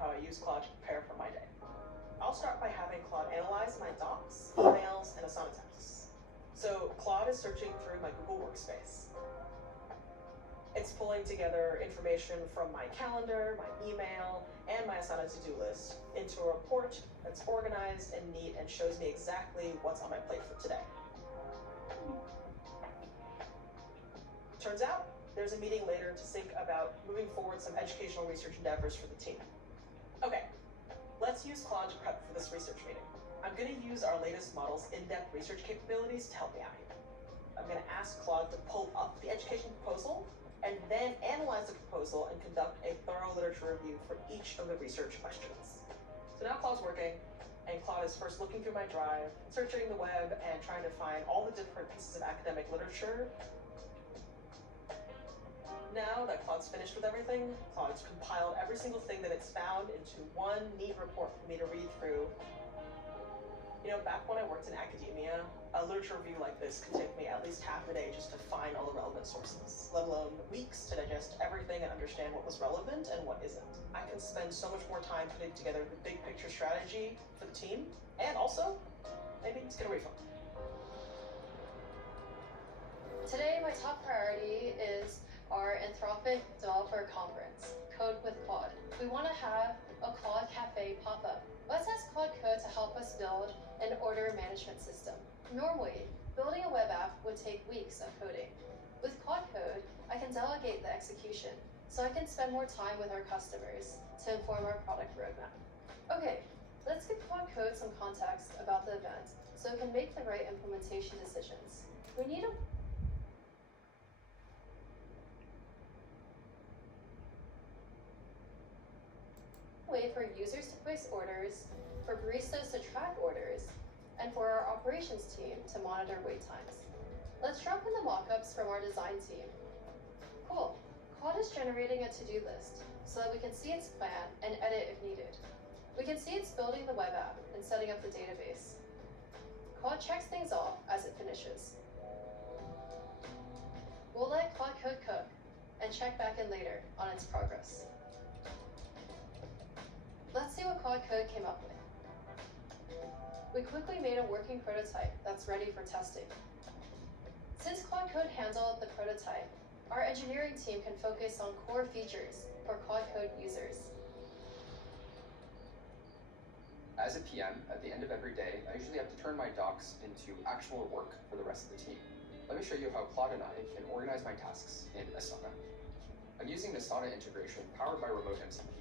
how I use Claude to prepare for my day. I'll start by having Claude analyze my docs, emails, and Asana tasks. So Claude is searching through my Google Workspace. It's pulling together information from my calendar, my email, and my Asana to-do list into a report that's organized and neat and shows me exactly what's on my plate for today. Turns out, there's a meeting later to think about moving forward some educational research endeavors for the team. Okay, let's use Claude to prep for this research meeting. I'm going to use our latest model's in-depth research capabilities to help me out here. I'm going to ask Claude to pull up the education proposal and then analyze the proposal and conduct a thorough literature review for each of the research questions. So now Claude's working, and Claude is first looking through my drive, searching the web, and trying to find all the different pieces of academic literature. Now that Claude's finished with everything, Claude's compiled every single thing that it's found into one neat report for me to read through. You know, back when I worked in academia, a literature review like this could take me at least half a day just to find all the relevant sources, let alone weeks to digest everything and understand what was relevant and what isn't. I can spend so much more time putting together the big picture strategy for the team, and also, maybe just get a refund. Today, my top priority is our Anthropic Developer Conference, Code with Claude. We want to have a Claude Cafe pop-up. Let's ask Claude Code to help us build an order management system. Normally, building a web app would take weeks of coding. With Claude Code, I can delegate the execution, so I can spend more time with our customers to inform our product roadmap. Okay, let's give Claude Code some context about the event so it can make the right implementation decisions. We need a way for users to place orders, for baristas to track orders, and for our operations team to monitor wait times. Let's drop in the mockups from our design team. Cool. Claude is generating a to-do list so that we can see its plan and edit if needed. We can see it's building the web app and setting up the database. Claude checks things off as it finishes. We'll let Claude Code cook and check back in later on its progress. Let's see what Claude Code came up with. We quickly made a working prototype that's ready for testing. Since Claude Code handled the prototype, our engineering team can focus on core features for Claude Code users. As a PM, at the end of every day, I usually have to turn my docs into actual work for the rest of the team. Let me show you how Claude and I can organize my tasks in Asana. I'm using the Asana integration powered by Remote MCP.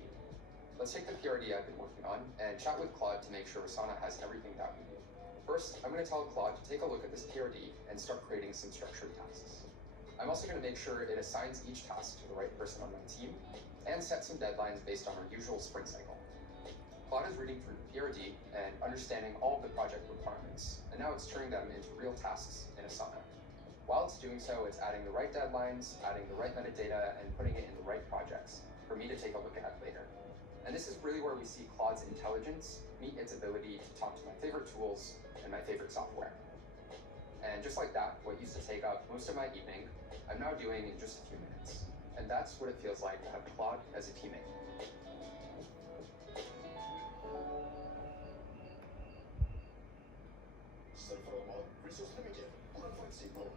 Let's take the PRD I've been working on and chat with Claude to make sure Asana has everything that we need. First, I'm going to tell Claude to take a look at this PRD and start creating some structured tasks. I'm also going to make sure it assigns each task to the right person on my team and set some deadlines based on our usual sprint cycle. Claude is reading through the PRD and understanding all of the project requirements, and now it's turning them into real tasks in Asana. While it's doing so, it's adding the right deadlines, adding the right metadata, and putting it in the right projects for me to take a look at later. And this is really where we see Claude's intelligence meet its ability to talk to my favorite tools and my favorite software. And just like that, what used to take up most of my evening, I'm now doing in just a few minutes. And that's what it feels like to have Claude as a teammate. Resource Limited, qualified signal.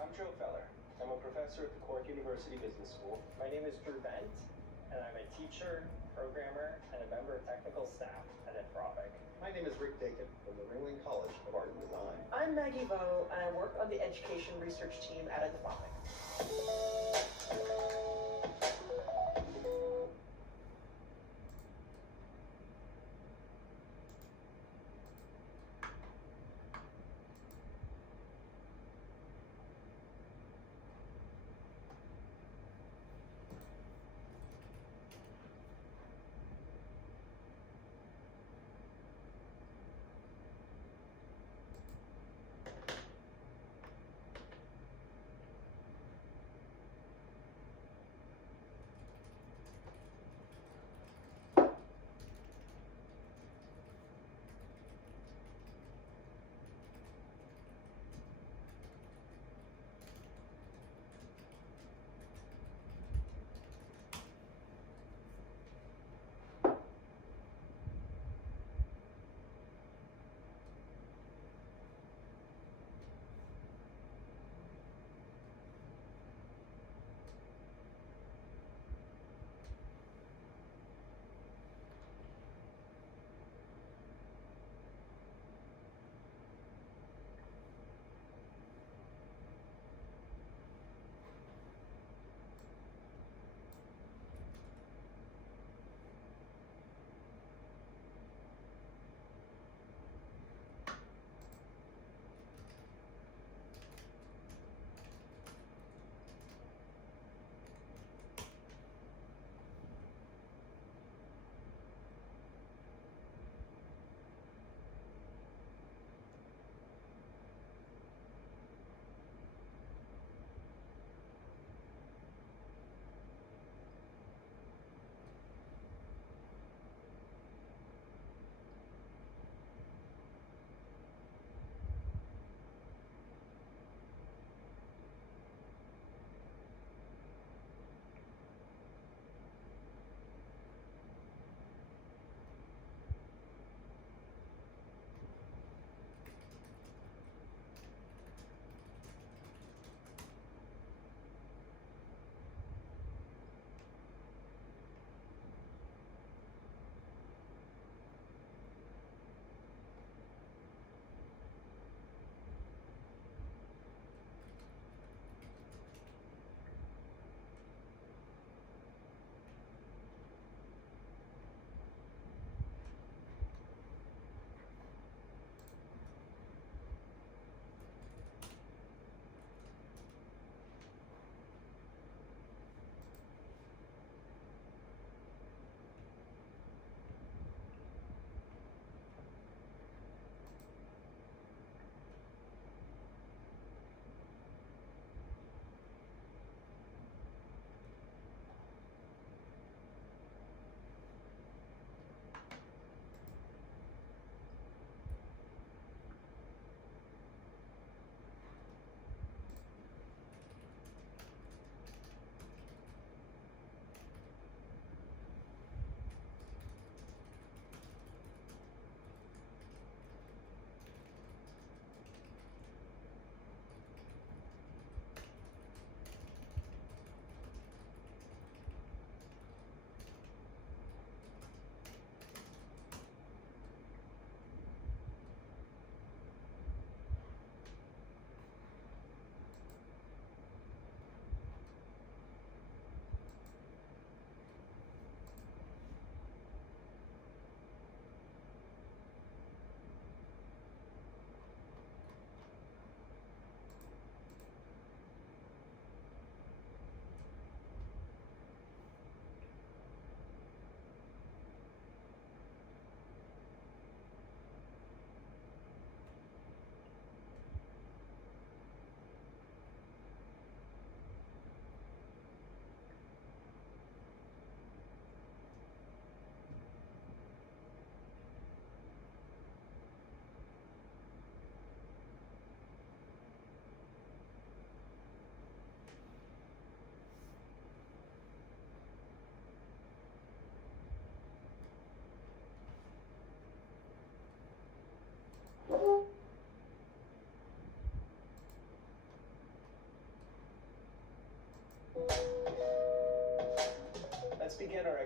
I'm Joe Feller. I'm a professor at the Cork University Business School. My name is Drew Bent, and I'm a teacher, programmer, and a member of technical staff at Anthropic. My name is Rick Dakin from the Ringling College of Art and Design. I'm Maggie Vo, and I work on the education research team at Anthropic.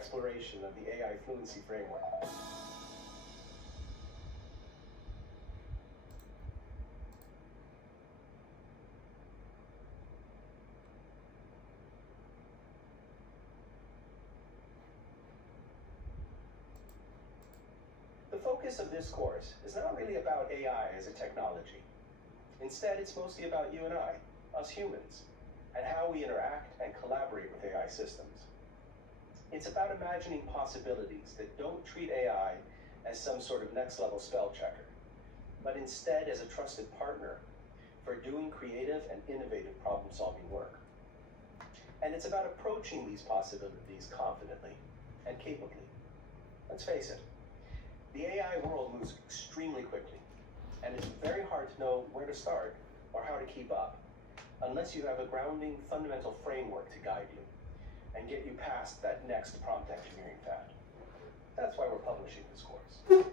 exploration of the AI fluency framework. The focus of this course is not really about AI as a technology. Instead, it's mostly about you and I, us humans, and how we interact and collaborate with AI systems. It's about imagining possibilities that don't treat AI as some sort of next-level spell checker, but instead as a trusted partner for doing creative and innovative problem-solving work. And it's about approaching these possibilities confidently and capably. Let's face it, the AI world moves extremely quickly, and it's very hard to know where to start or how to keep up, unless you have a grounding, fundamental framework to guide you and get you past that next prompt engineering fad. That's why we're publishing this course.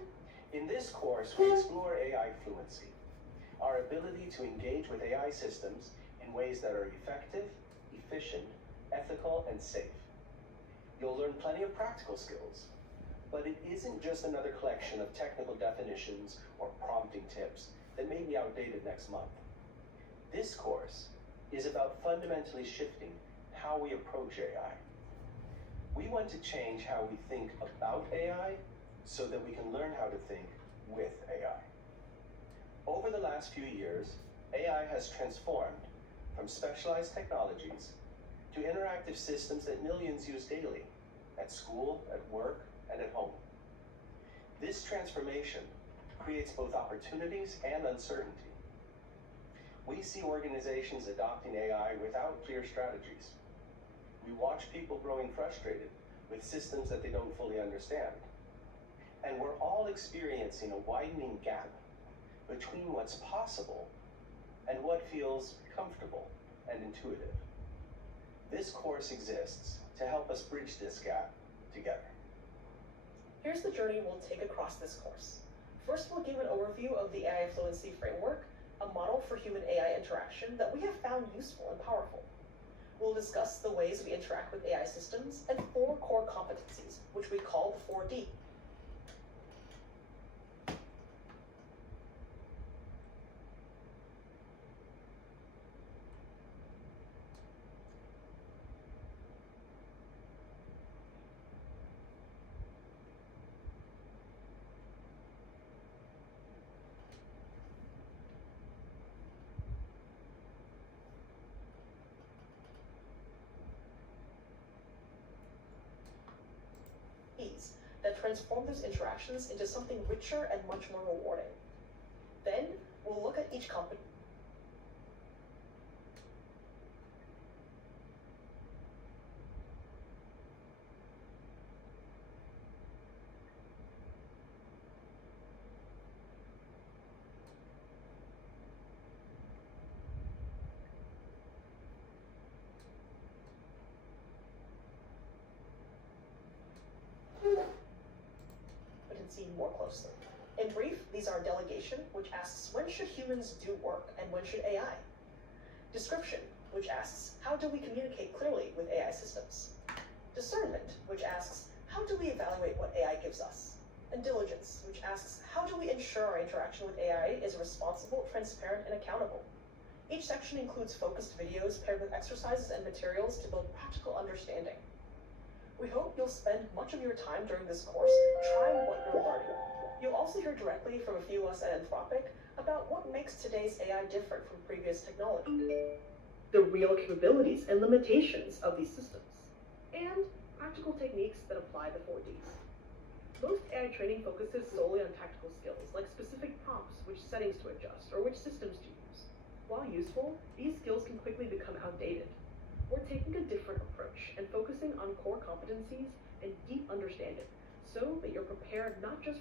In this course, we explore AI fluency, our ability to engage with AI systems in ways that are effective, efficient, ethical, and safe. You'll learn plenty of practical skills, but it isn't just another collection of technical definitions or prompting tips that may be outdated next month. This course is about fundamentally shifting how we approach AI. We want to change how we think about AI so that we can learn how to think with AI. Over the last few years, AI has transformed from specialized technologies to interactive systems that millions use daily, at school, at work, and at home. This transformation creates both opportunities and uncertainty. We see organizations adopting AI without clear strategies. We watch people growing frustrated with systems that they don't fully understand. And we're all experiencing a widening gap between what's possible and what feels comfortable and intuitive. This course exists to help us bridge this gap together. Here's the journey we'll take across this course. First, we'll give an overview of the AI fluency framework, a model for human-AI interaction that we have found useful and powerful. We'll discuss the ways we interact with AI systems and 4 core competencies, which we call the 4D. That transform those interactions into something richer and much more rewarding. Then, we'll look at each competence. More closely. In brief, these are delegation, which asks when should humans do work and when should AI? Description, which asks how do we communicate clearly with AI systems? Discernment, which asks how do we evaluate what AI gives us? And diligence, which asks how do we ensure our interaction with AI is responsible, transparent, and accountable? Each section includes focused videos paired with exercises and materials to build practical understanding. We hope you'll spend much of your time during this course trying what you're learning. You'll also hear directly from a few of us at Anthropic about what makes today's AI different from previous technology, the real capabilities and limitations of these systems, and practical techniques that apply the 4Ds. Most AI training focuses solely on technical skills, like specific prompts, which settings to adjust, or which systems to use. While useful, these skills can quickly become outdated. We're taking a different approach and focusing on core competencies and deep understanding so that you're prepared not just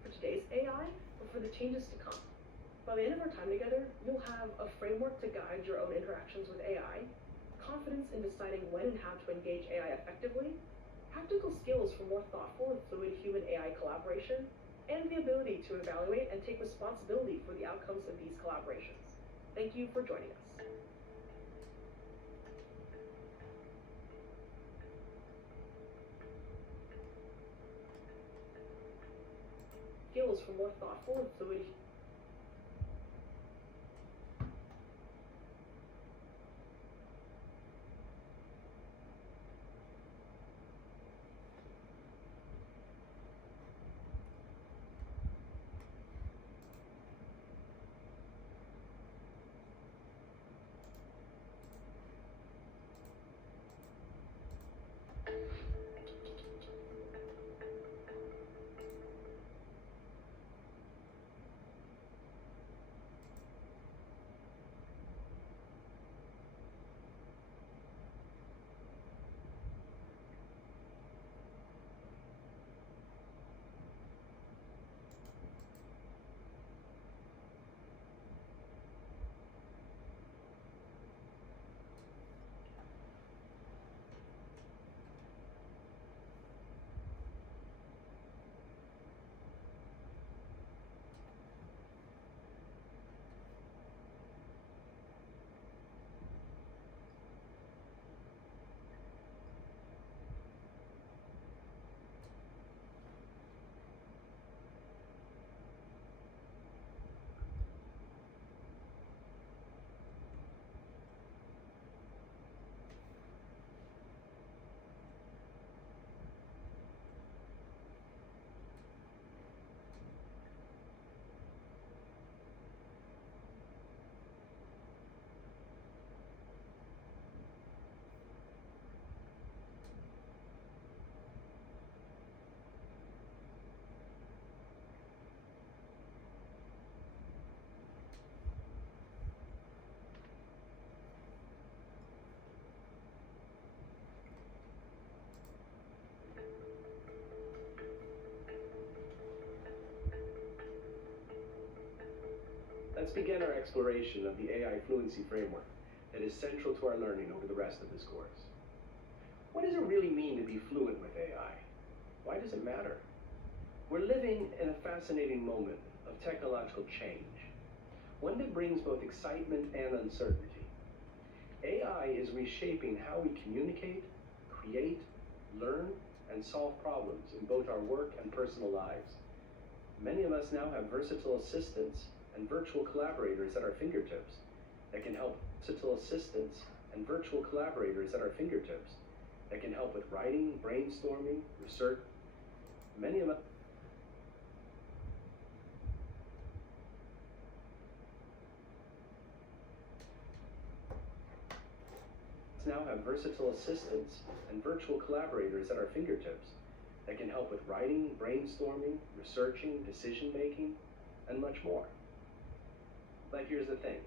for today's AI, but for the changes to come. By the end of our time together, you'll have a framework to guide your own interactions with AI, confidence in deciding when and how to engage AI effectively, practical skills for more thoughtful and fluid human-AI collaboration, and the ability to evaluate and take responsibility for the outcomes of these collaborations. Thank you for joining us. Skills for more thoughtful and fluid. Let's begin our exploration of the AI fluency framework that is central to our learning over the rest of this course. What does it really mean to be fluent with AI? Why does it matter? We're living in a fascinating moment of technological change, one that brings both excitement and uncertainty. AI is reshaping how we communicate, create, learn, and solve problems in both our work and personal lives. Many of us now have versatile assistants and virtual collaborators at our fingertips that can help with writing, brainstorming, research. Many of us now have versatile assistants and virtual collaborators at our fingertips that can help with writing, brainstorming, researching, decision making, and much more. But here's the thing.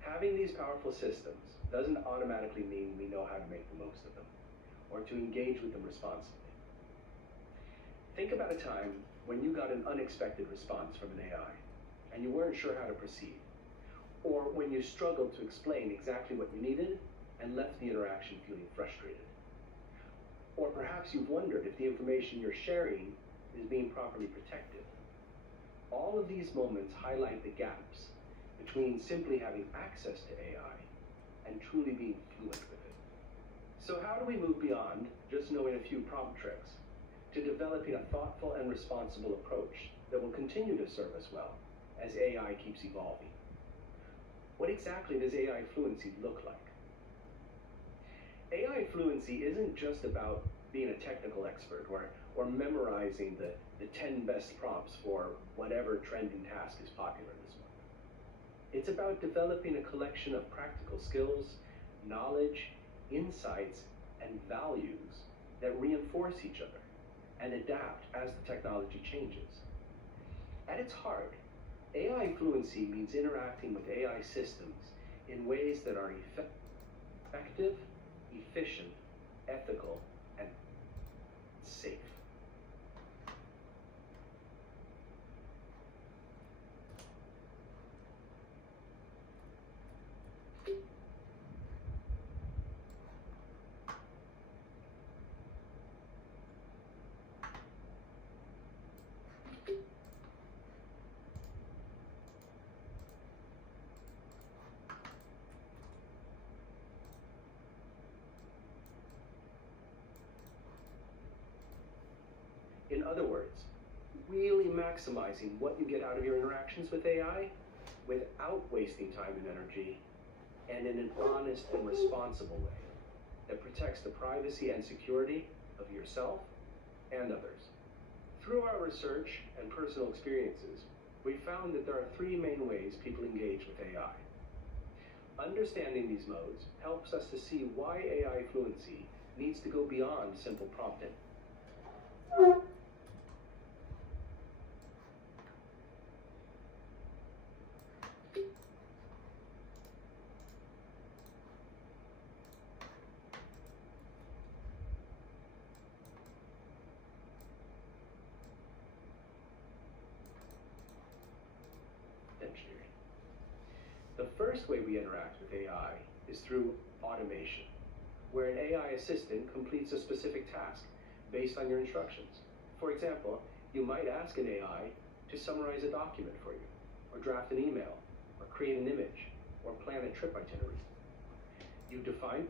Having these powerful systems doesn't automatically mean we know how to make the most of them or to engage with them responsibly. Think about a time when you got an unexpected response from an AI and you weren't sure how to proceed, or when you struggled to explain exactly what you needed and left the interaction feeling frustrated. Or perhaps you've wondered if the information you're sharing is being properly protected. All of these moments highlight the gaps between simply having access to AI and truly being fluent with it. So how do we move beyond just knowing a few prompt tricks to developing a thoughtful and responsible approach that will continue to serve us well as AI keeps evolving? What exactly does AI fluency look like? AI fluency isn't just about being a technical expert or memorizing the 10 best prompts for whatever trending task is popular this month. It's about developing a collection of practical skills, knowledge, insights, and values that reinforce each other and adapt as the technology changes. At its heart, AI fluency means interacting with AI systems in ways that are effective, efficient, ethical, and safe. In other words, really maximizing what you get out of your interactions with AI without wasting time and energy, and in an honest and responsible way that protects the privacy and security of yourself and others. Through our research and personal experiences, we found that there are three main ways people engage with AI. Understanding these modes helps us to see why AI fluency needs to go beyond simple prompting. Engineering. The first way we interact with AI is through automation, where an AI assistant completes a specific task based on your instructions. For example, you might ask an AI to summarize a document for you, or draft an email, or create an image, or plan a trip itinerary. You define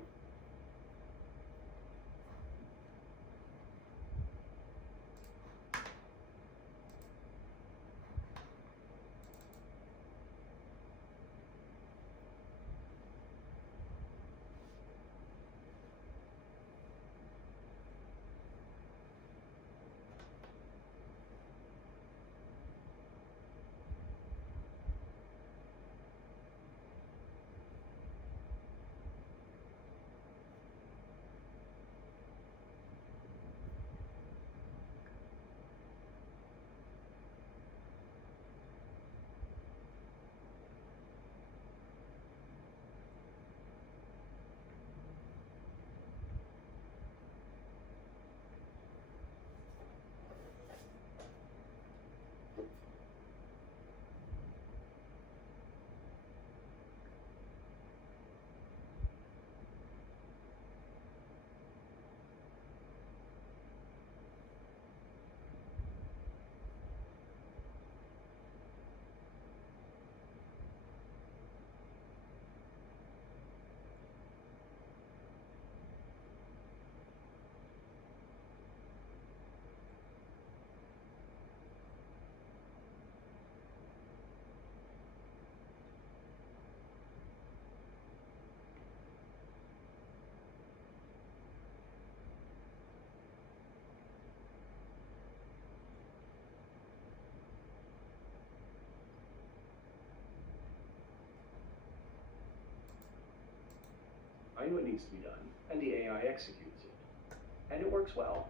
what needs to be done, and the AI executes it. And it works well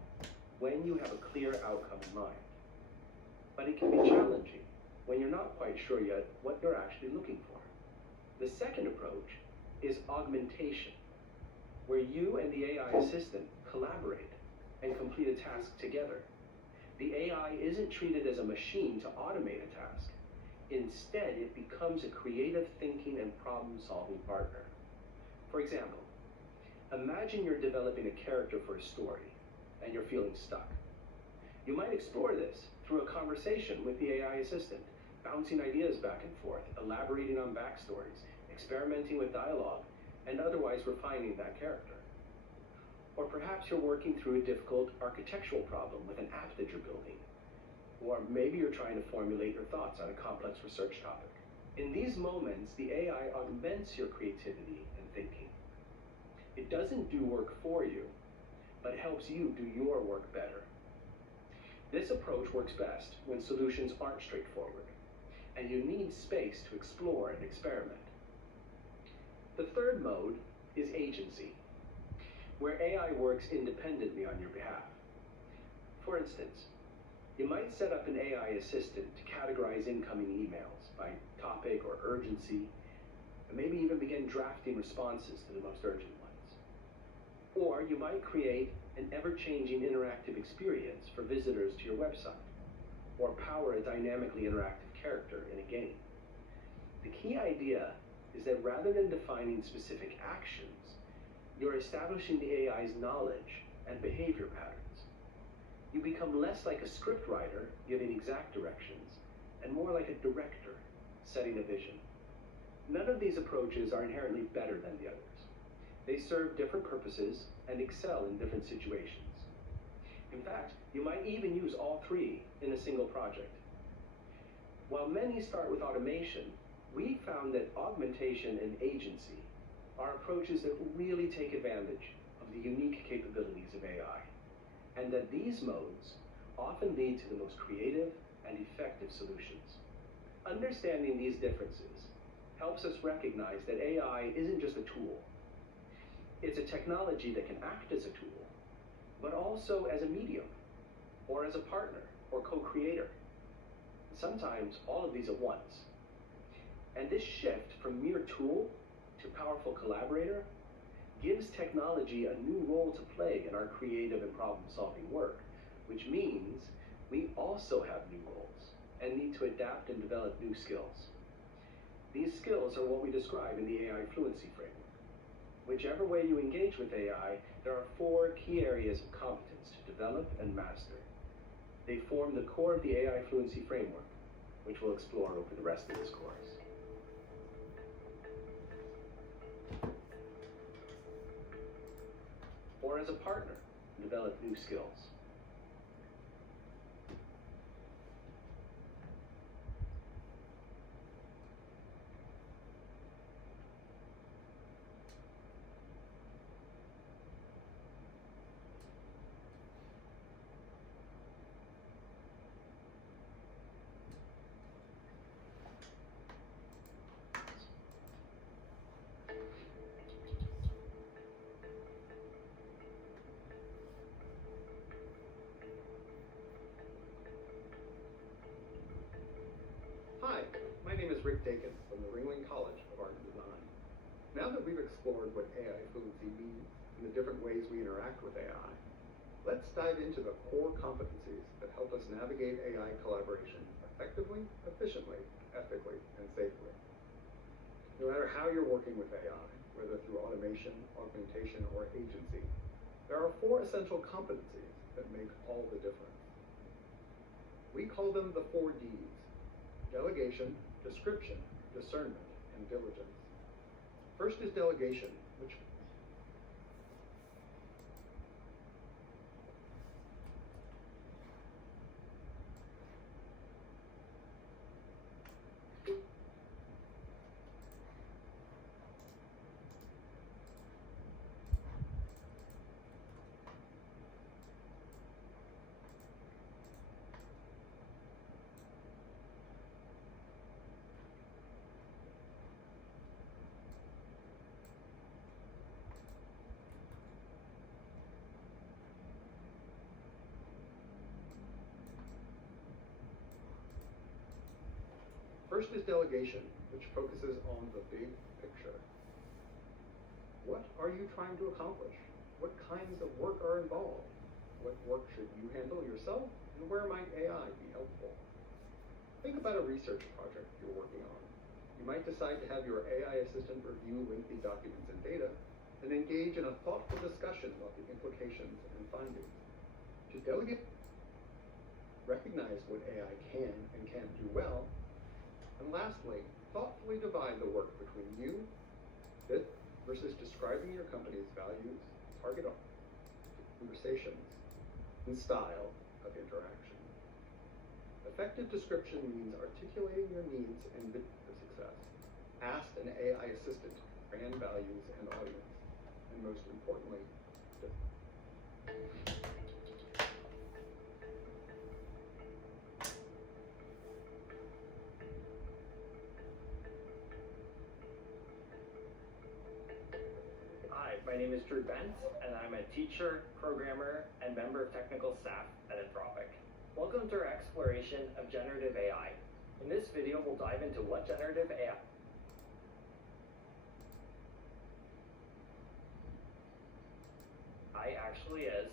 when you have a clear outcome in mind. But it can be challenging when you're not quite sure yet what you're actually looking for. The second approach is augmentation, where you and the AI assistant collaborate and complete a task together. The AI isn't treated as a machine to automate a task. Instead, it becomes a creative thinking and problem-solving partner. For example, imagine you're developing a character for a story and you're feeling stuck. You might explore this through a conversation with the AI assistant, bouncing ideas back and forth, elaborating on backstories, experimenting with dialogue, and otherwise refining that character. Or perhaps you're working through a difficult architectural problem with an app that you're building. Or maybe you're trying to formulate your thoughts on a complex research topic. In these moments, the AI augments your creativity and thinking. It doesn't do work for you, but helps you do your work better. This approach works best when solutions aren't straightforward, and you need space to explore and experiment. The third mode is agency, where AI works independently on your behalf. For instance, you might set up an AI assistant to categorize incoming emails by topic or urgency, and maybe even begin drafting responses to the most urgent ones. Or you might create an ever-changing interactive experience for visitors to your website, or power a dynamically interactive character in a game. The key idea is that rather than defining specific actions, you're establishing the AI's knowledge and behavior patterns. You become less like a script writer giving exact directions, and more like a director setting a vision. None of these approaches are inherently better than the others. They serve different purposes and excel in different situations. In fact, you might even use all three in a single project. While many start with automation, we found that augmentation and agency are approaches that really take advantage of the unique capabilities of AI, and that these modes often lead to the most creative and effective solutions. Understanding these differences helps us recognize that AI isn't just a tool. It's a technology that can act as a tool, but also as a medium, or as a partner, or co-creator. Sometimes all of these at once. And this shift from mere tool to powerful collaborator gives technology a new role to play in our creative and problem-solving work, which means we also have new roles and need to adapt and develop new skills. These skills are what we describe in the AI fluency framework. Whichever way you engage with AI, there are 4 key areas of competence to develop and master. They form the core of the AI fluency framework, which we'll explore over the rest of this course. Or as a partner, develop new skills. Hi, my name is Rick Dakin from the Ringling College of Art and Design. Now that we've explored what AI fluency means and the different ways we interact with AI, let's dive into the core competencies that help us navigate AI collaboration effectively, efficiently, ethically, and safely. No matter how you're working with AI, whether through automation, augmentation, or agency, there are 4 essential competencies that make all the difference. We call them the 4 Ds: delegation, description, discernment, and diligence. First is delegation, which First is delegation, which focuses on the big picture. What are you trying to accomplish? What kinds of work are involved? What work should you handle yourself? And where might AI be helpful? Think about a research project you're working on. You might decide to have your AI assistant review lengthy documents and data, and engage in a thoughtful discussion about the implications and findings. To delegate, recognize what AI can and can't do well, and lastly, thoughtfully divide the work between you, it, versus describing your company's values, target conversations, and style of interaction. Effective description means articulating your needs and vision for success. Ask an AI assistant brand values and audience, and most importantly, Hi, my name is Drew Bent, and I'm a teacher, programmer, and member of technical staff at Anthropic. Welcome to our exploration of generative AI. In this video, we'll dive into what generative AI actually is,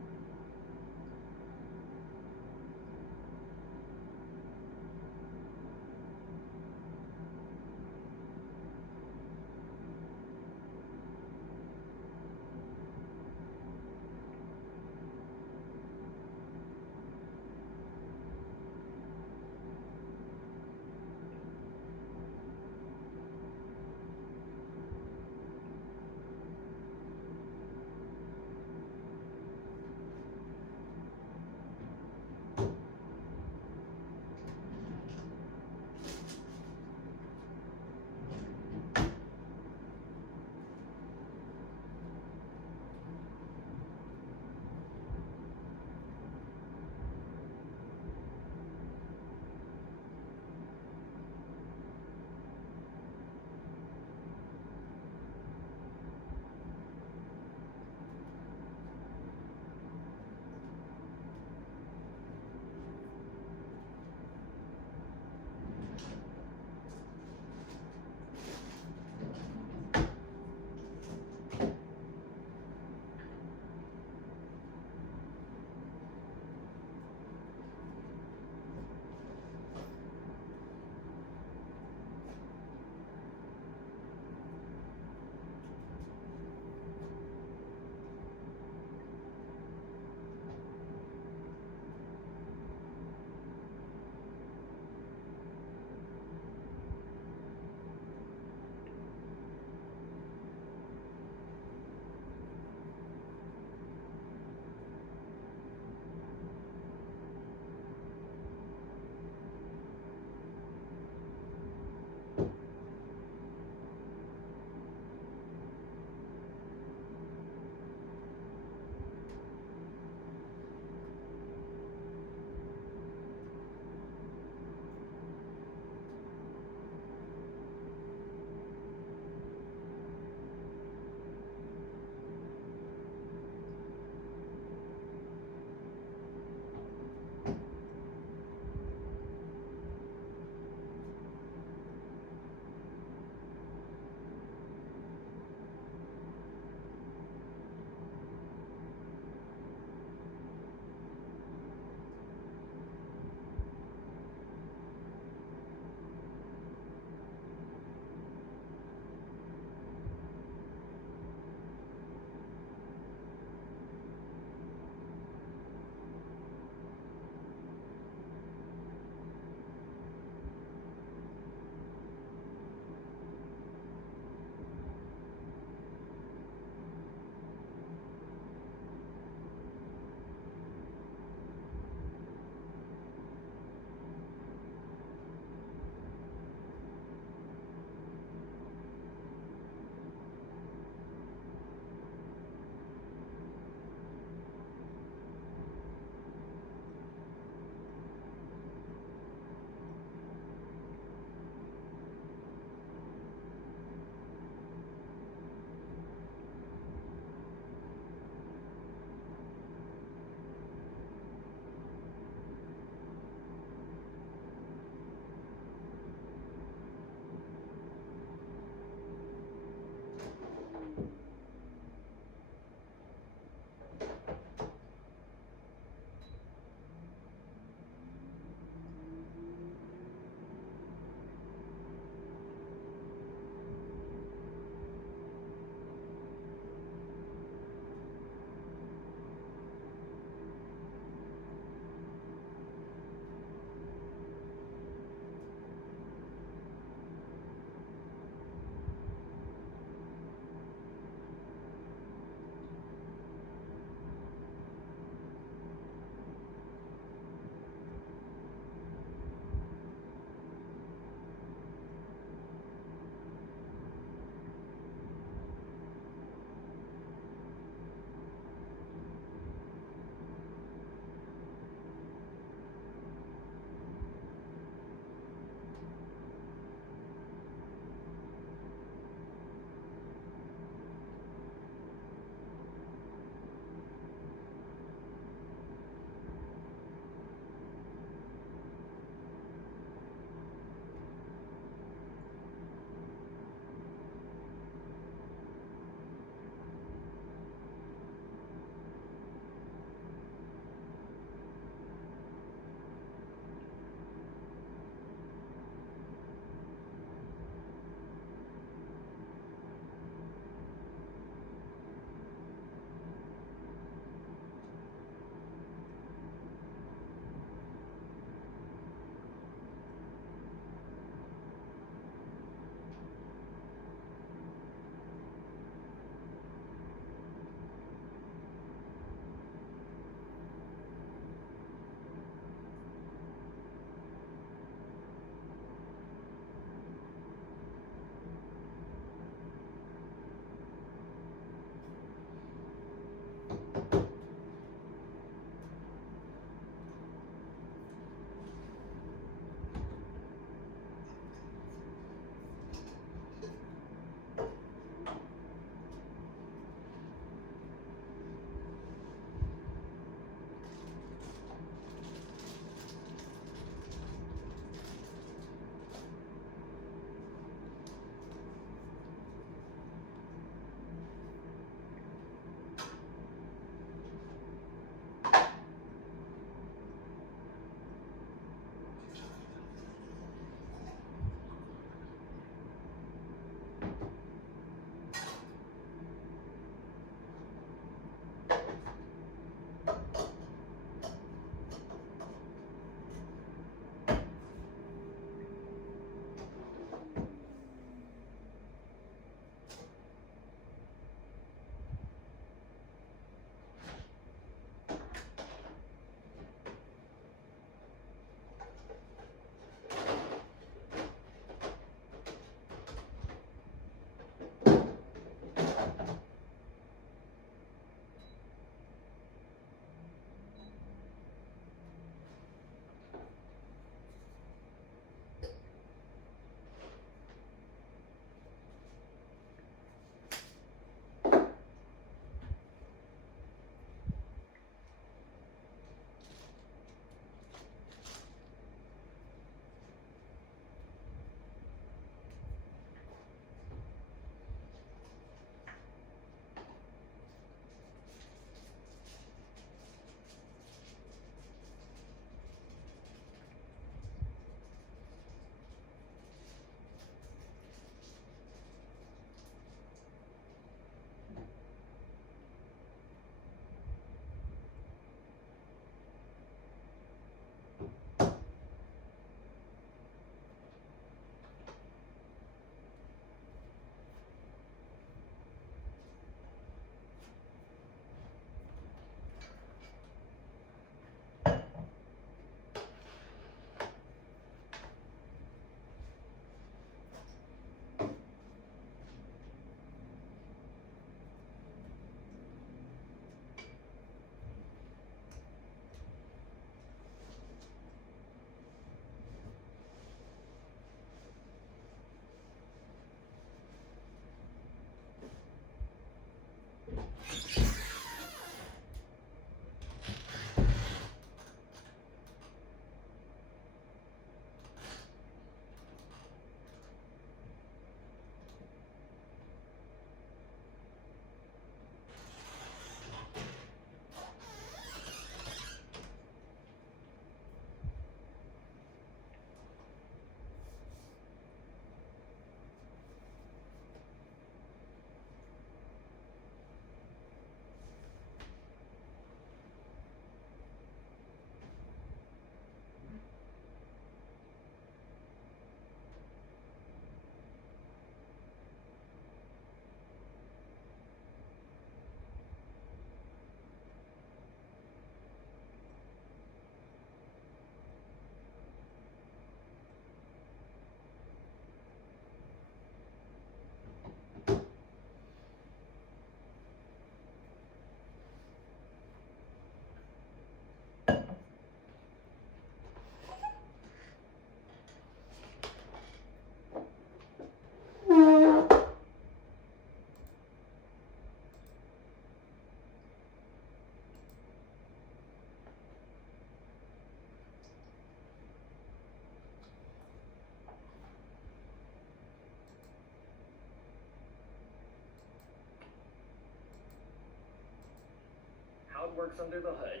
Claude works under the hood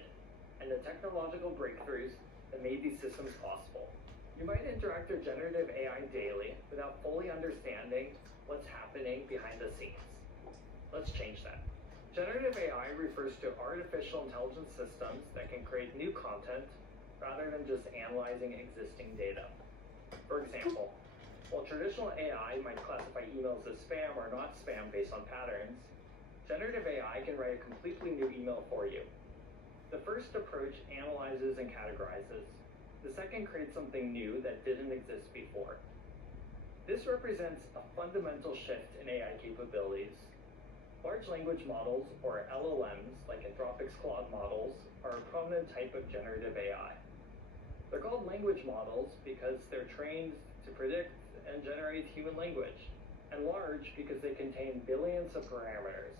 and the technological breakthroughs that made these systems possible. You might interact with generative AI daily without fully understanding what's happening behind the scenes. Let's change that. Generative AI refers to artificial intelligence systems that can create new content rather than just analyzing existing data. For example, while traditional AI might classify emails as spam or not spam based on patterns, generative AI can write a completely new email for you. The first approach analyzes and categorizes. The second creates something new that didn't exist before. This represents a fundamental shift in AI capabilities. Large language models, or LLMs, like Anthropic's Claude models, are a prominent type of generative AI. They're called language models because they're trained to predict and generate human language, and large because they contain billions of parameters,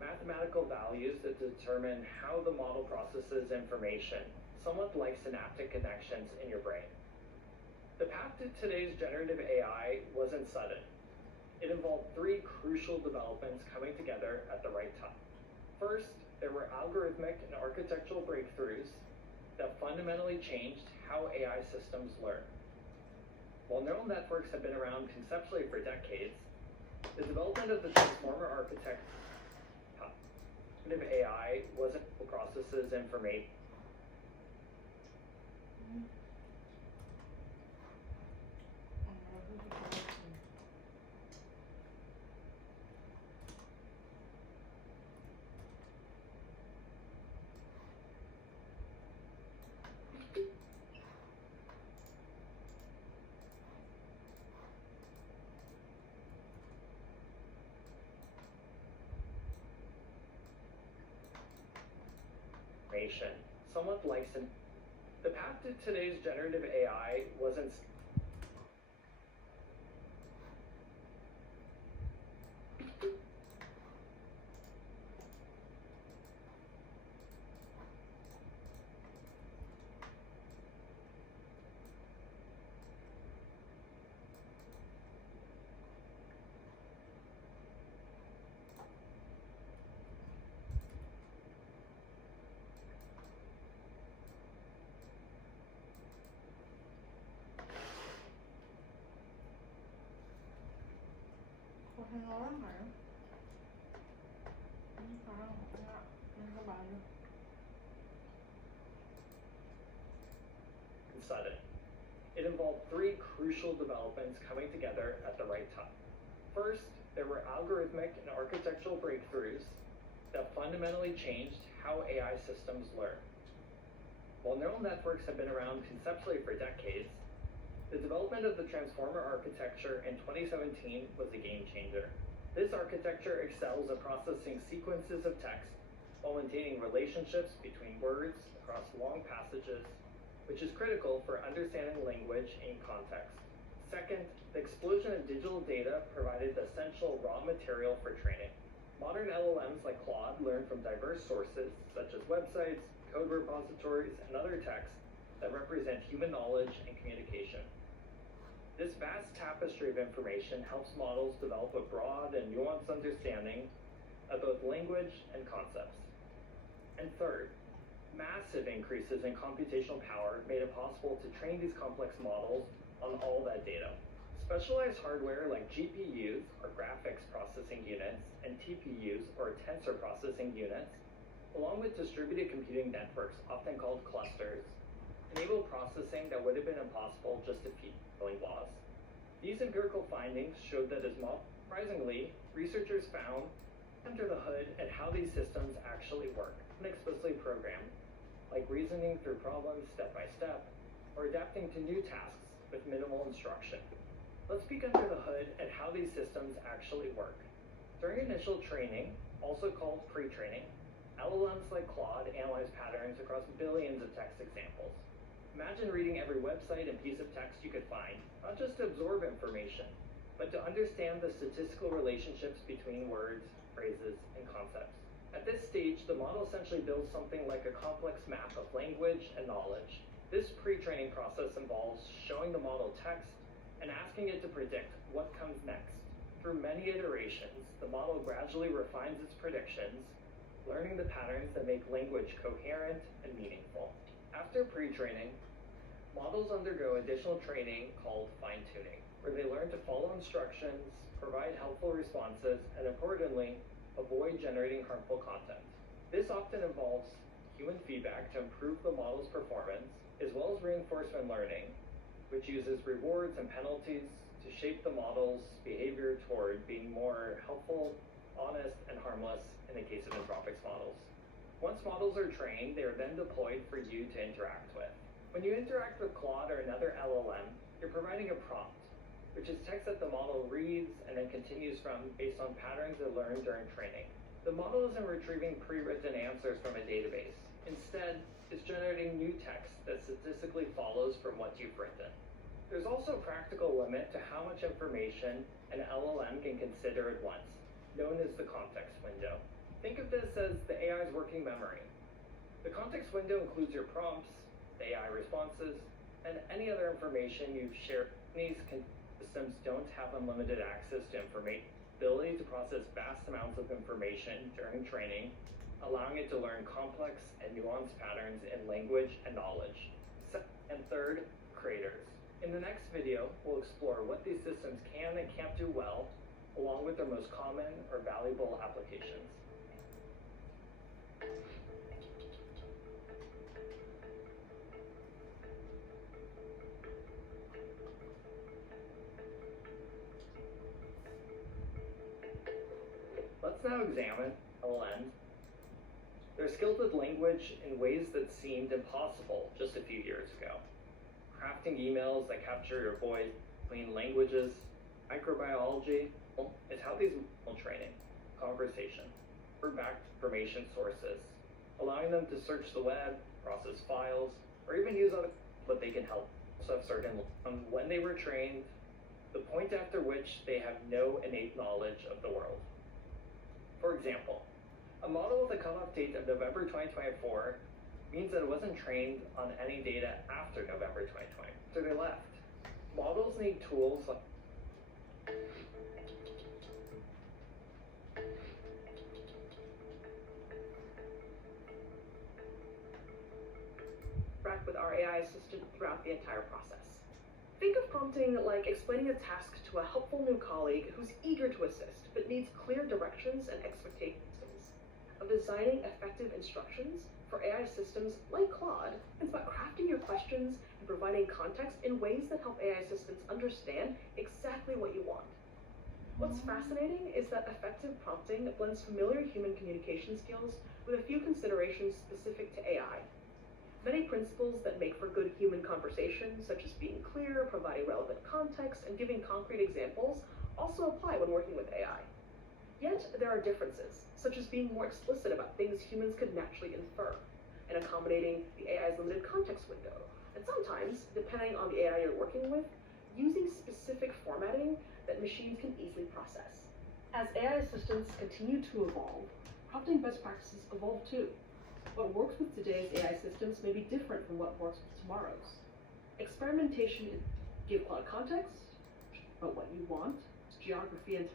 mathematical values that determine how the model processes information, somewhat like synaptic connections in your brain. The path to today's generative AI wasn't sudden. It involved three crucial developments coming together at the right time. First, there were algorithmic and architectural breakthroughs that fundamentally changed how AI systems learn. While neural networks have been around conceptually for decades, the development of the transformer architecture of AI wasn't processes information. Somewhat like the path to today's generative AI wasn't sudden. It involved three crucial developments coming together at the right time. First, there were algorithmic and architectural breakthroughs that fundamentally changed how AI systems learn. While neural networks have been around conceptually for decades, the development of the transformer architecture in 2017 was a game changer. This architecture excels at processing sequences of text while maintaining relationships between words across long passages, which is critical for understanding language in context. Second, the explosion of digital data provided the essential raw material for training. Modern LLMs like Claude learn from diverse sources, such as websites, code repositories, and other texts that represent human knowledge and communication. This vast tapestry of information helps models develop a broad and nuanced understanding of both language and concepts. And third, massive increases in computational power made it possible to train these complex models on all that data. Specialized hardware like GPUs, or graphics processing units, and TPUs, or tensor processing units, along with distributed computing networks, often called clusters, enable processing that would have been impossible just a few building blocks. These empirical findings showed that surprisingly, researchers found under the hood at how these systems actually work, unexplicitly programmed, like reasoning through problems step by step, or adapting to new tasks with minimal instruction. Let's peek under the hood at how these systems actually work. During initial training, also called pre-training, LLMs like Claude analyze patterns across billions of text examples. Imagine reading every website and piece of text you could find, not just to absorb information, but to understand the statistical relationships between words, phrases, and concepts. At this stage, the model essentially builds something like a complex map of language and knowledge. This pre-training process involves showing the model text and asking it to predict what comes next. Through many iterations, the model gradually refines its predictions, learning the patterns that make language coherent and meaningful. After pre-training, models undergo additional training called fine-tuning, where they learn to follow instructions, provide helpful responses, and importantly, avoid generating harmful content. This often involves human feedback to improve the model's performance, as well as reinforcement learning, which uses rewards and penalties to shape the model's behavior toward being more helpful, honest, and harmless in the case of Anthropic's models. Once models are trained, they are then deployed for you to interact with. When you interact with Claude or another LLM, you're providing a prompt, which is text that the model reads and then continues from based on patterns it learned during training. The model isn't retrieving pre-written answers from a database. Instead, it's generating new text that statistically follows from what you've written. There's also a practical limit to how much information an LLM can consider at once, known as the context window. Think of this as the AI's working memory. The context window includes your prompts, the AI responses, and any other information you've shared. These systems don't have unlimited access to information. Ability to process vast amounts of information during training, allowing it to learn complex and nuanced patterns in language and knowledge. And third, creators. In the next video, we'll explore what these systems can and can't do well, along with their most common or valuable applications. Let's now examine LLMs. They're skilled with language in ways that seemed impossible just a few years ago. Crafting emails that capture your voice between languages, microbiology is how these models training, conversation, back information sources, allowing them to search the web, process files, or even use other, but they can help. So certain when they were trained, the point after which they have no innate knowledge of the world. For example, a model with a cutoff date of November 2024 means that it wasn't trained on any data after November 2020. So they left. Models need tools like interact with our AI assistant throughout the entire process. Think of prompting like explaining a task to a helpful new colleague who's eager to assist but needs clear directions and expectations. Of designing effective instructions for AI systems like Claude, it's about crafting your questions and providing context in ways that help AI assistants understand exactly what you want. What's fascinating is that effective prompting blends familiar human communication skills with a few considerations specific to AI. Many principles that make for good human conversation, such as being clear, providing relevant context, and giving concrete examples, also apply when working with AI. Yet, there are differences, such as being more explicit about things humans could naturally infer, and accommodating the AI's limited context window, and sometimes, depending on the AI you're working with, using specific formatting that machines can easily process. As AI assistants continue to evolve, prompting best practices evolve too. What works with today's AI systems may be different from what works with tomorrow's. Experimentation is give Claude context about what you want, geography, and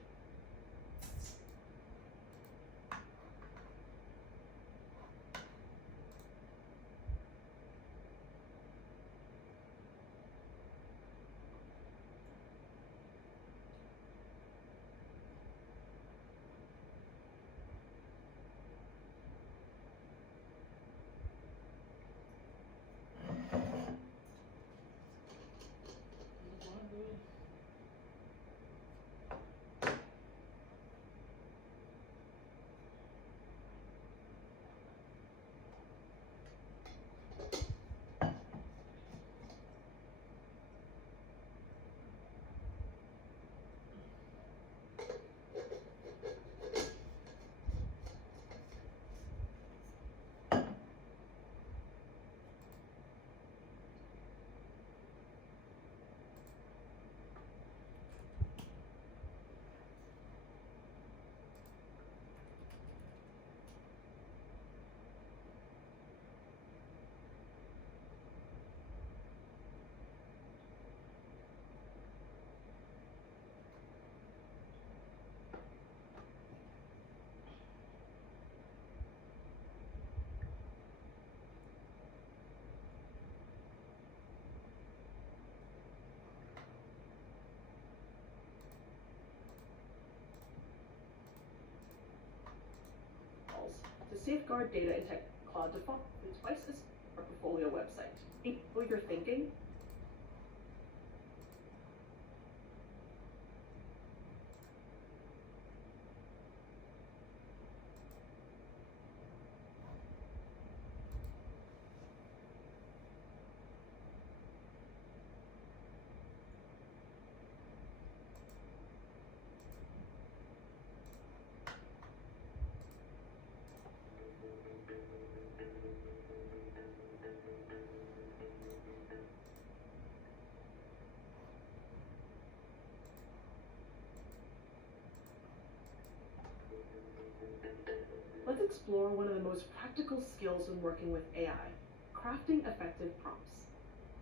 safeguard data in Claude default twice as our portfolio website. What you're thinking? Let's explore one of the most practical skills when working with AI, crafting effective prompts.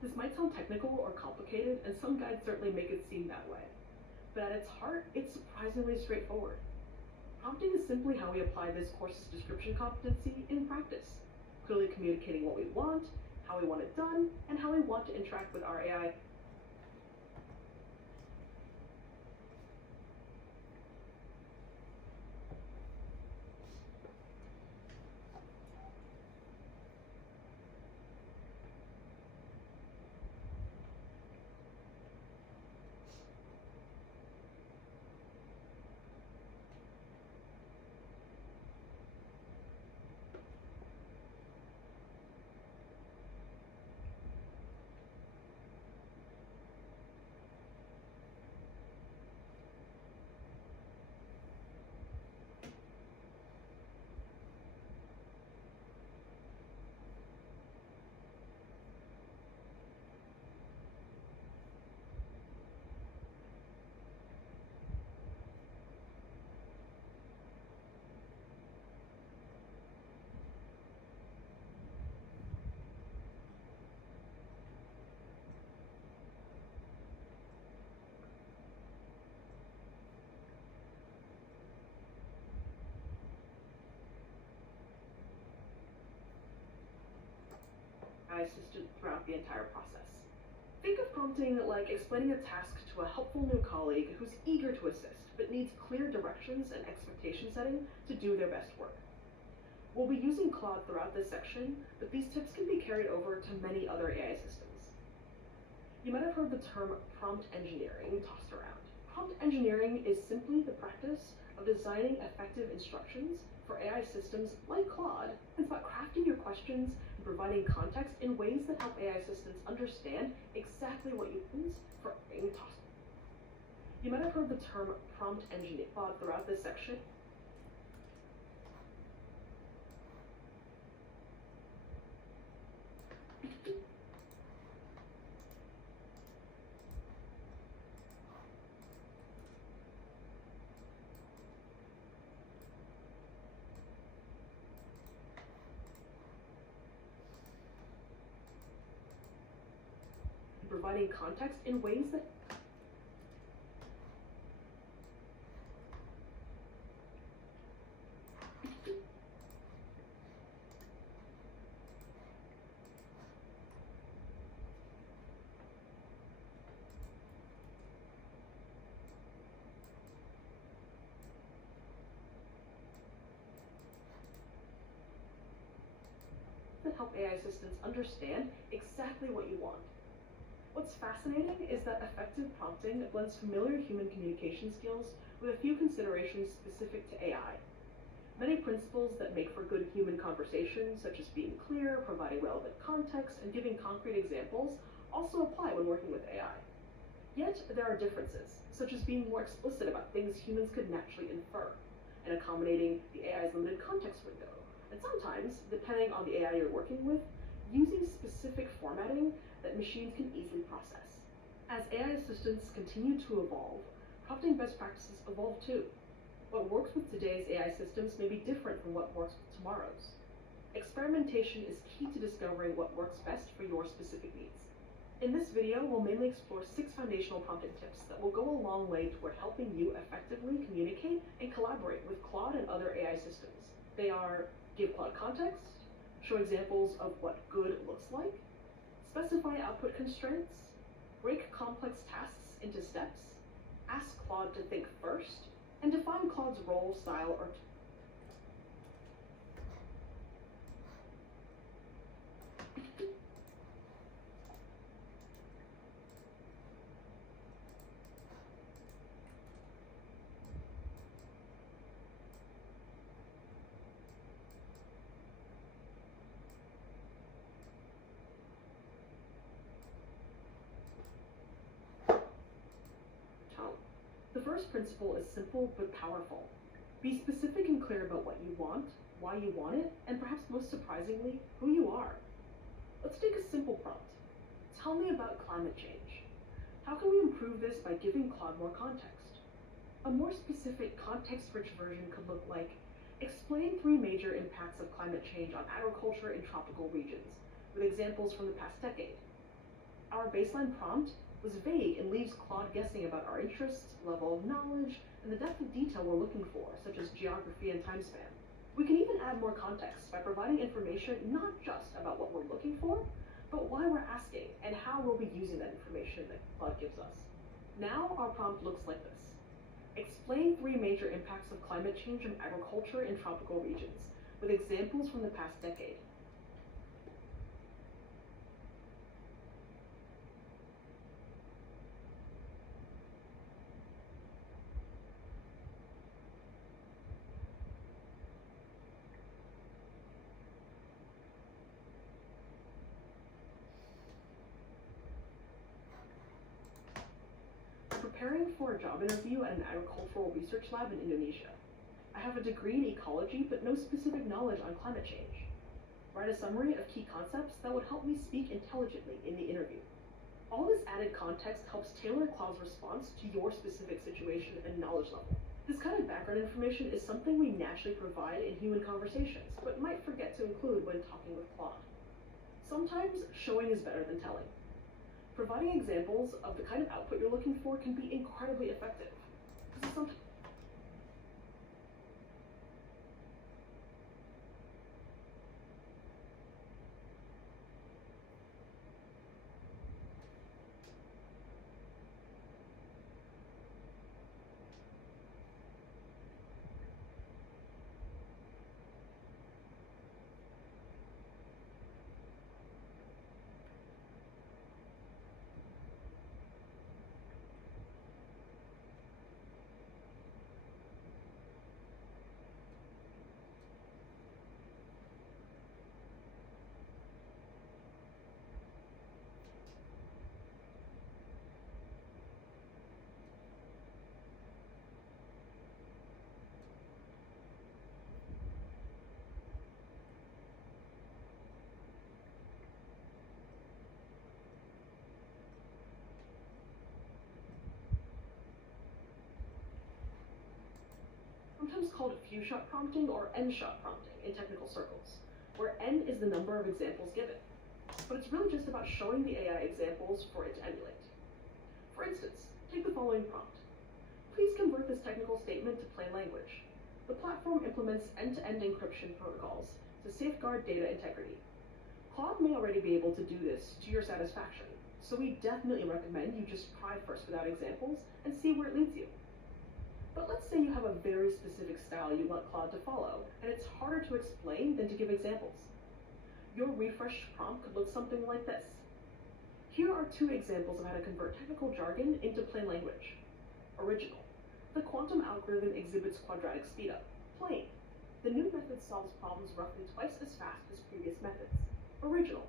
This might sound technical or complicated, and some guides certainly make it seem that way. But at its heart, it's surprisingly straightforward. Prompting is simply how we apply this course's description competency in practice, clearly communicating what we want, how we want it done, and how we want to interact with our AI. Assistant throughout the entire process. Think of prompting like explaining a task to a helpful new colleague who's eager to assist, but needs clear directions and expectation setting to do their best work. We'll be using Claude throughout this section, but these tips can be carried over to many other AI systems. You might have heard the term prompt engineering tossed around. Prompt engineering is simply the practice of designing effective instructions for AI systems like Claude. It's about crafting your questions and providing context in ways that help AI assistants understand exactly what you mean for being tossed. You might have heard the term prompt engineering throughout this section. Providing context in ways that help AI assistants understand exactly what you want. What's fascinating is that effective prompting blends familiar human communication skills with a few considerations specific to AI. Many principles that make for good human conversation, such as being clear, providing relevant context, and giving concrete examples, also apply when working with AI. Yet, there are differences, such as being more explicit about things humans could naturally infer, and accommodating the AI's limited context window. And sometimes, depending on the AI you're working with, using specific formatting that machines can easily process. As AI assistants continue to evolve, prompting best practices evolve too. What works with today's AI systems may be different from what works with tomorrow's. Experimentation is key to discovering what works best for your specific needs. In this video, we'll mainly explore 6 foundational prompting tips that will go a long way toward helping you effectively communicate and collaborate with Claude and other AI systems. They are: give Claude context, show examples of what good looks like, specify output constraints, break complex tasks into steps, ask Claude to think first, and define Claude's role, style, or first principle is simple but powerful. Be specific and clear about what you want, why you want it, and perhaps most surprisingly, who you are. Let's take a simple prompt. Tell me about climate change. How can we improve this by giving Claude more context? A more specific, context-rich version could look like, explain 3 major impacts of climate change on agriculture in tropical regions, with examples from the past decade. Our baseline prompt was vague and leaves Claude guessing about our interests, level of knowledge, and the depth of detail we're looking for, such as geography and time span. We can even add more context by providing information not just about what we're looking for, but why we're asking and how we'll be using that information that Claude gives us. Now our prompt looks like this. Explain 3 major impacts of climate change on agriculture in tropical regions, with examples from the past decade. Preparing for a job interview at an agricultural research lab in Indonesia. I have a degree in ecology, but no specific knowledge on climate change. Write a summary of key concepts that would help me speak intelligently in the interview. All this added context helps tailor Claude's response to your specific situation and knowledge level. This kind of background information is something we naturally provide in human conversations, but might forget to include when talking with Claude. Sometimes showing is better than telling. Providing examples of the kind of output you're looking for can be incredibly effective. This is sometimes called few-shot prompting or n-shot prompting in technical circles, where n is the number of examples given. But it's really just about showing the AI examples for it to emulate. For instance, take the following prompt. Please convert this technical statement to plain language. The platform implements end-to-end encryption protocols to safeguard data integrity. Claude may already be able to do this to your satisfaction, so we definitely recommend you just try first without examples and see where it leads you. But let's say you have a very specific style you want Claude to follow, and it's harder to explain than to give examples. Your refreshed prompt could look something like this. Here are 2 examples of how to convert technical jargon into plain language. Original. The quantum algorithm exhibits quadratic speedup. Plain. The new method solves problems roughly twice as fast as previous methods. Original.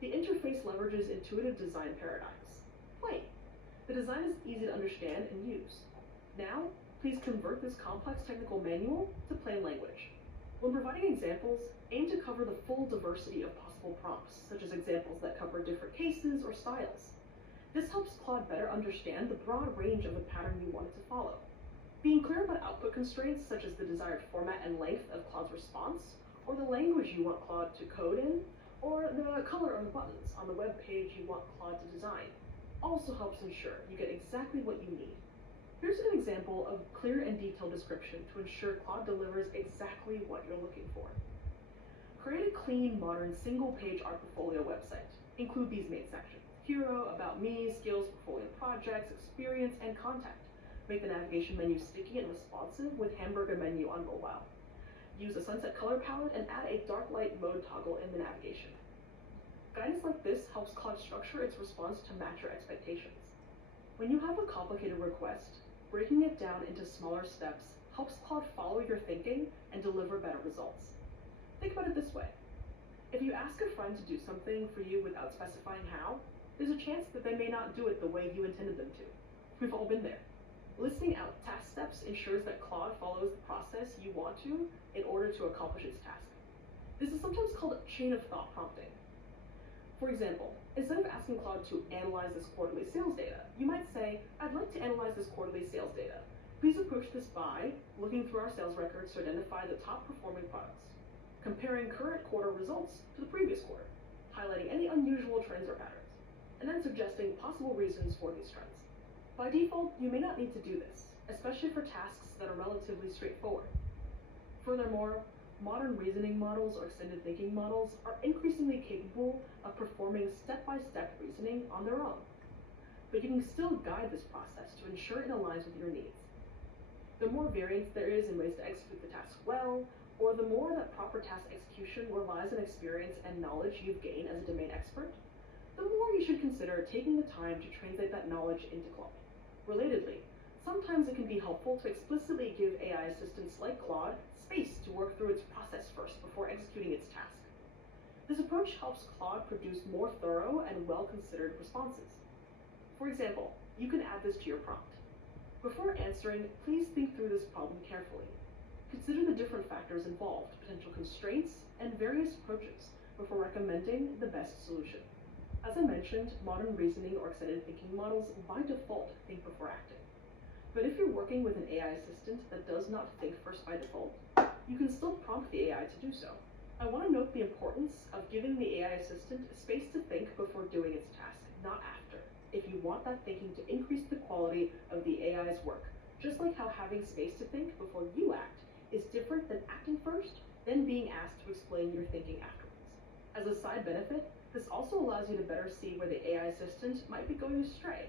The interface leverages intuitive design paradigms. Plain. The design is easy to understand and use. Now, please convert this complex technical manual to plain language. When providing examples, aim to cover the full diversity of possible prompts, such as examples that cover different cases or styles. This helps Claude better understand the broad range of the pattern you want it to follow. Being clear about output constraints, such as the desired format and length of Claude's response, or the language you want Claude to code in, or the color of the buttons on the web page you want Claude to design, also helps ensure you get exactly what you need. Here's an example of clear and detailed description to ensure Claude delivers exactly what you're looking for. Create a clean, modern, single-page art portfolio website. Include these main sections: hero, about me, skills, portfolio projects, experience, and contact. Make the navigation menu sticky and responsive with hamburger menu on mobile. Use a sunset color palette and add a dark light mode toggle in the navigation. Guidance like this helps Claude structure its response to match your expectations. When you have a complicated request, breaking it down into smaller steps helps Claude follow your thinking and deliver better results. Think about it this way. If you ask a friend to do something for you without specifying how, there's a chance that they may not do it the way you intended them to. We've all been there. Listing out task steps ensures that Claude follows the process you want to in order to accomplish its task. This is sometimes called chain of thought prompting. For example, instead of asking Claude to analyze this quarterly sales data, you might say, I'd like to analyze this quarterly sales data. Please approach this by looking through our sales records to identify the top performing products, comparing current quarter results to the previous quarter, highlighting any unusual trends or patterns, and then suggesting possible reasons for these trends. By default, you may not need to do this, especially for tasks that are relatively straightforward. Furthermore, modern reasoning models or extended thinking models are increasingly capable of performing step-by-step reasoning on their own, but you can still guide this process to ensure it aligns with your needs. The more variance there is in ways to execute the task well, or the more that proper task execution relies on experience and knowledge you've gained as a domain expert, the more you should consider taking the time to translate that knowledge into Claude. Relatedly, sometimes it can be helpful to explicitly give AI assistants like Claude space to work through its process first before executing its task. This approach helps Claude produce more thorough and well-considered responses. For example, you can add this to your prompt. Before answering, please think through this problem carefully. Consider the different factors involved, potential constraints, and various approaches before recommending the best solution. As I mentioned, modern reasoning or extended thinking models by default think before acting. But if you're working with an AI assistant that does not think first by default, you can still prompt the AI to do so. I want to note the importance of giving the AI assistant space to think before doing its task, not after, if you want that thinking to increase the quality of the AI's work, just like how having space to think before you act is different than acting first, then being asked to explain your thinking afterwards. As a side benefit, this also allows you to better see where the AI assistant might be going astray,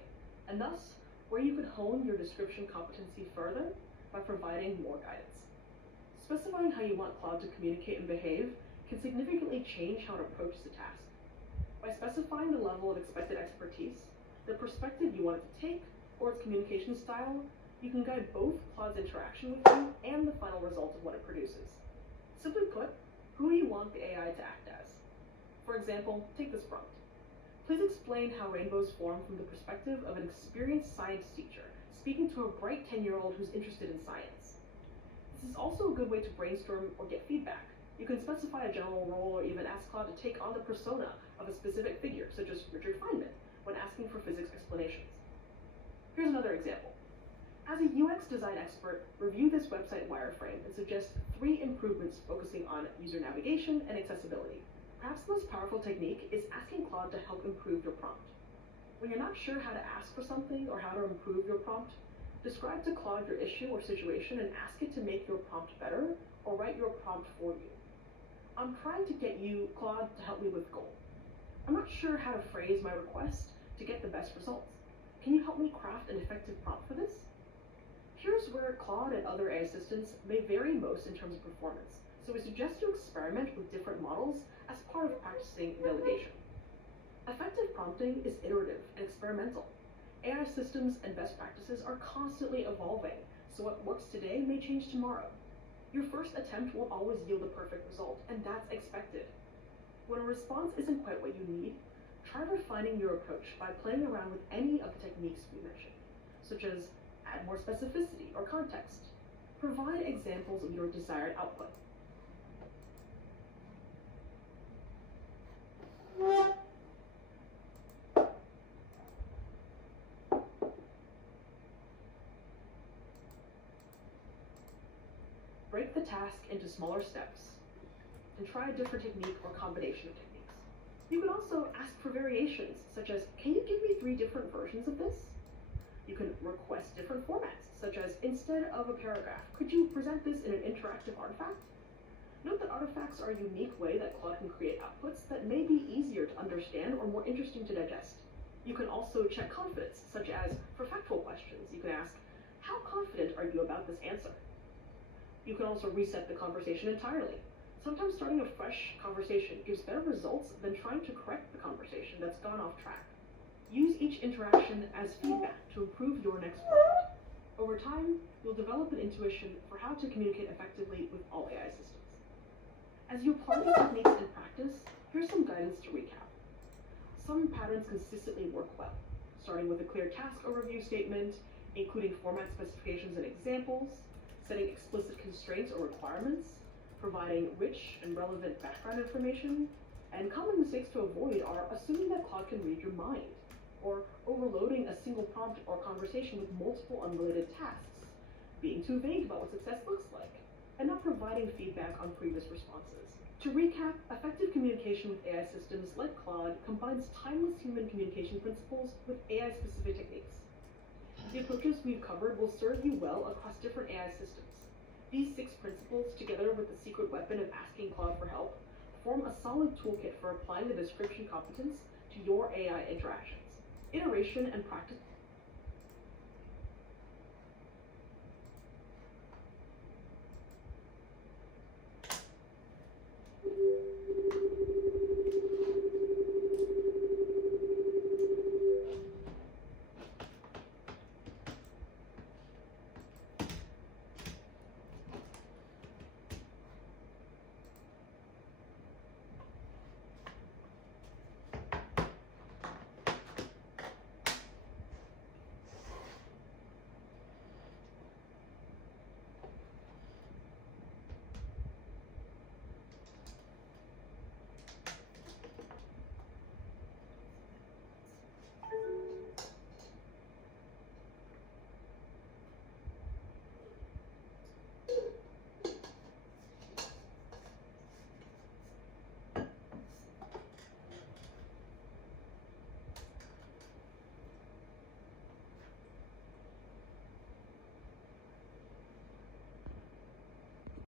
and thus, where you could hone your description competency further by providing more guidance. Specifying how you want Claude to communicate and behave can significantly change how it approaches the task. By specifying the level of expected expertise, the perspective you want it to take, or its communication style, you can guide both Claude's interaction with you and the final result of what it produces. Simply put, who do you want the AI to act as? For example, take this prompt. Please explain how rainbows form from the perspective of an experienced science teacher speaking to a bright 10-year-old who's interested in science. This is also a good way to brainstorm or get feedback. You can specify a general role or even ask Claude to take on the persona of a specific figure, such as Richard Feynman, when asking for physics explanations. Here's another example. As a UX design expert, review this website wireframe and suggest 3 improvements focusing on user navigation and accessibility. Perhaps the most powerful technique is asking Claude to help improve your prompt. When you're not sure how to ask for something or how to improve your prompt, describe to Claude your issue or situation and ask it to make your prompt better or write your prompt for you. I'm trying to get you, Claude, to help me with goal. I'm not sure how to phrase my request to get the best results. Can you help me craft an effective prompt for this? Here's where Claude and other AI assistants may vary most in terms of performance, so we suggest you experiment with different models as part of practicing delegation. Effective prompting is iterative and experimental. AI systems and best practices are constantly evolving, so what works today may change tomorrow. Your first attempt won't always yield a perfect result, and that's expected. When a response isn't quite what you need, try refining your approach by playing around with any of the techniques we mentioned, such as add more specificity or context. Provide examples of your desired output. Break the task into smaller steps and try a different technique or combination of techniques. You can also ask for variations, such as, can you give me 3 different versions of this? You can request different formats, such as, instead of a paragraph, could you present this in an interactive artifact? Note that artifacts are a unique way that Claude can create outputs that may be easier to understand or more interesting to digest. You can also check confidence, such as, for factual questions, you can ask, how confident are you about this answer? You can also reset the conversation entirely. Sometimes starting a fresh conversation gives better results than trying to correct the conversation that's gone off track. Use each interaction as feedback to improve your next prompt. Over time, you'll develop an intuition for how to communicate effectively with all AI systems. As you apply these techniques in practice, here's some guidance to recap. Some patterns consistently work well, starting with a clear task overview statement including format specifications and examples, setting explicit constraints or requirements, providing rich and relevant background information, and common mistakes to avoid are assuming that Claude can read your mind, or overloading a single prompt or conversation with multiple unrelated tasks, being too vague about what success looks like, and not providing feedback on previous responses. To recap, effective communication with AI systems like Claude combines timeless human communication principles with AI-specific techniques. The approaches we've covered will serve you well across different AI systems. These 6 principles, together with the secret weapon of asking Claude for help, form a solid toolkit for applying the description competence to your AI interactions. Iteration and practice